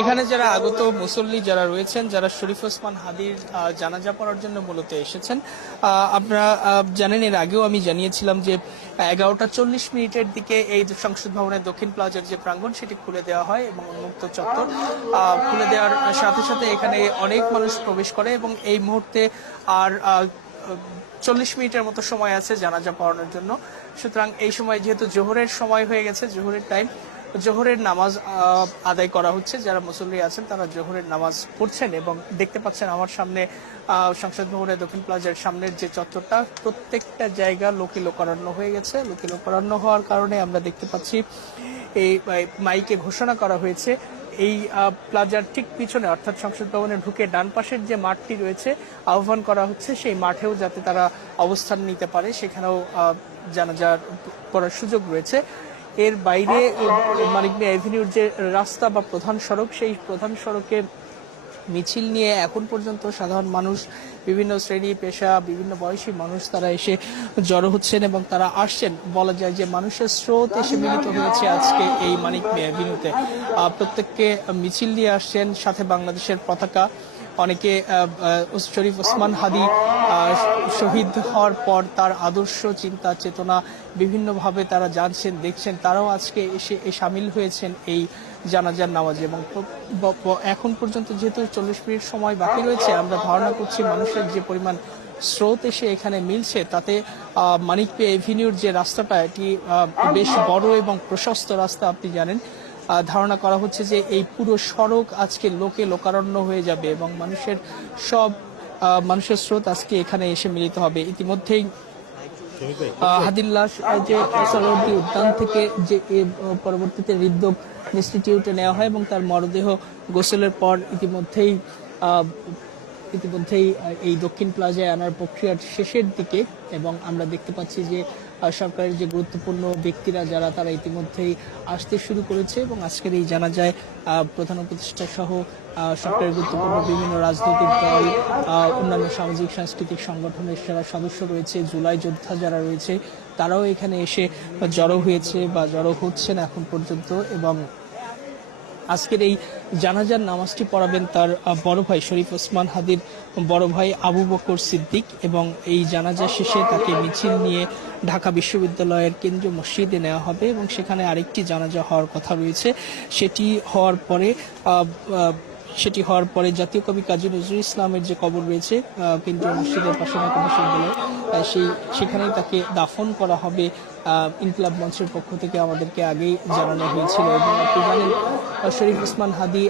এখানে যারা আগত মুসল্লি যারা রয়েছেন, যারা শরীফ ওসমান হাদির জানাজা পড়ার জন্য মূলত এসেছেন, আপনারা জানেন এর আগেও আমি জানিয়েছিলাম যে 11টা 40 মিনিটের দিকে এই সংসদ ভবনের দক্ষিণ প্লাজার যে প্রাঙ্গণ সেটি খুলে দেওয়া হয় এবং উন্মুক্ত চত্বর খুলে দেওয়ার সাথে সাথে এখানে অনেক মানুষ প্রবেশ করে এবং এই মুহূর্তে আর 40 মিনিটের মতো সময় আছে জানাজা পড়ানোর জন্য। সুতরাং এই সময় যেহেতু জোহরের সময় হয়ে গেছে, জোহরের টাইম, জোহরের নামাজ আদায় করা হচ্ছে। যারা মুসল্লি আছেন তারা জোহরের নামাজ পড়ছেন এবং দেখতে পাচ্ছেন আমার সামনে সংসদ ভবনের দক্ষিণ প্লাজার সামনের যে চত্বরটা, প্রত্যেকটা জায়গা লোকে লোকারণ্য হয়ে গেছে। লোকে লোকারণ্য হওয়ার কারণে আমরা দেখতে পাচ্ছি এই মাইকে ঘোষণা করা হয়েছে এই প্লাজার ঠিক পিছনে অর্থাৎ সংসদ ভবনে ঢুকে ডান পাশের যে মাঠটি রয়েছে আহ্বান করা হচ্ছে সেই মাঠেও যাতে তারা অবস্থান নিতে পারে, সেখানেও জানাজার পড়ার সুযোগ রয়েছে। এর বাইরে মানিক মিয়া এভিনিউর যে রাস্তা বা প্রধান সড়ক, সেই প্রধান সড়কে মিছিল নিয়ে এখন পর্যন্ত সাধারণ মানুষ, বিভিন্ন শ্রেণী পেশা, বিভিন্ন বয়সী মানুষ তারা এসে জড়ো হচ্ছেন এবং তারা আসছেন। বলা যায় যে মানুষের স্রোত এসে মিলিত হয়েছে আজকে এই মানিক মিয়া এভিনিউতে। প্রত্যেককে মিছিল নিয়ে আসছেন, সাথে বাংলাদেশের পতাকা। অনেকে শরীফ ওসমান হাদি শহীদ হওয়ার পর তার আদর্শ, চিন্তা, চেতনা বিভিন্নভাবে তারা জানছেন, দেখছেন, তারাও আজকে এসে সামিল হয়েছেন এই জানাজার নামাজে। এবং এখন পর্যন্ত যেহেতু 40 মিনিট সময় বাকি রয়েছে, আমরা ধারণা করছি মানুষের যে পরিমাণ স্রোত এসে এখানে মিলছে তাতে মানিক মিয়া এভিনিউর যে রাস্তাটা, এটি বেশ বড় এবং প্রশস্ত রাস্তা, আপনি জানেন। ধারণা করা হচ্ছে যে এই পুরো সড়ক আজকে লোকে লোকারণ্য হয়ে যাবে এবং মানুষের স্রোত আজকে এখানে এসে মিলিত হবে। ইতিমধ্যেই হাদির লাশ যে সরোয়ার্দী উদ্যান থেকে যে পরবর্তীতে হৃদরোগ ইনস্টিটিউটে নেওয়া হয় এবং তার মরদেহ গোসলের পর ইতিমধ্যেই এই দক্ষিণ প্লাজায় আনার প্রক্রিয়ার শেষের দিকে। এবং আমরা দেখতে পাচ্ছি যে সরকারের যে গুরুত্বপূর্ণ ব্যক্তিরা যারা, তারা ইতিমধ্যেই আসতে শুরু করেছে এবং আজকের এই জানাজায় প্রধান উপদেষ্টা সহ সরকারের গুরুত্বপূর্ণ বিভিন্ন রাজনৈতিক দল, অন্যান্য সামাজিক সাংস্কৃতিক সংগঠনের যারা সদস্য রয়েছে, জুলাই যোদ্ধা যারা রয়েছে, তারাও এখানে এসে জড়ো হয়েছে বা জড়ো হচ্ছেন এখন পর্যন্ত। এবং আজকের এই জানাজার নামাজটি পড়াবেন তার বড় ভাই শরীফ ওসমান হাদির বড় ভাই আবু বকর সিদ্দিক এবং এই জানাজা শেষে তাকে মিছিল নিয়ে ঢাকা বিশ্ববিদ্যালয়ের কেন্দ্রীয় মসজিদে নেওয়া হবে এবং সেখানে আরেকটি জানাজা হওয়ার কথা রয়েছে। সেটি হওয়ার পরে জাতীয় কবি কাজী নজরুল ইসলামের যে কবর রয়েছে কেন্দ্রীয় মসজিদের পাশে ঢাকা বিশ্ববিদ্যালয়, সেখানেই তাকে দাফন করা হবে। ইনকিলাব মঞ্চের পক্ষ থেকে আমাদেরকে আগেই জানানো হয়েছিল। এবং আপনি জানেন শরীফ ওসমান হাদি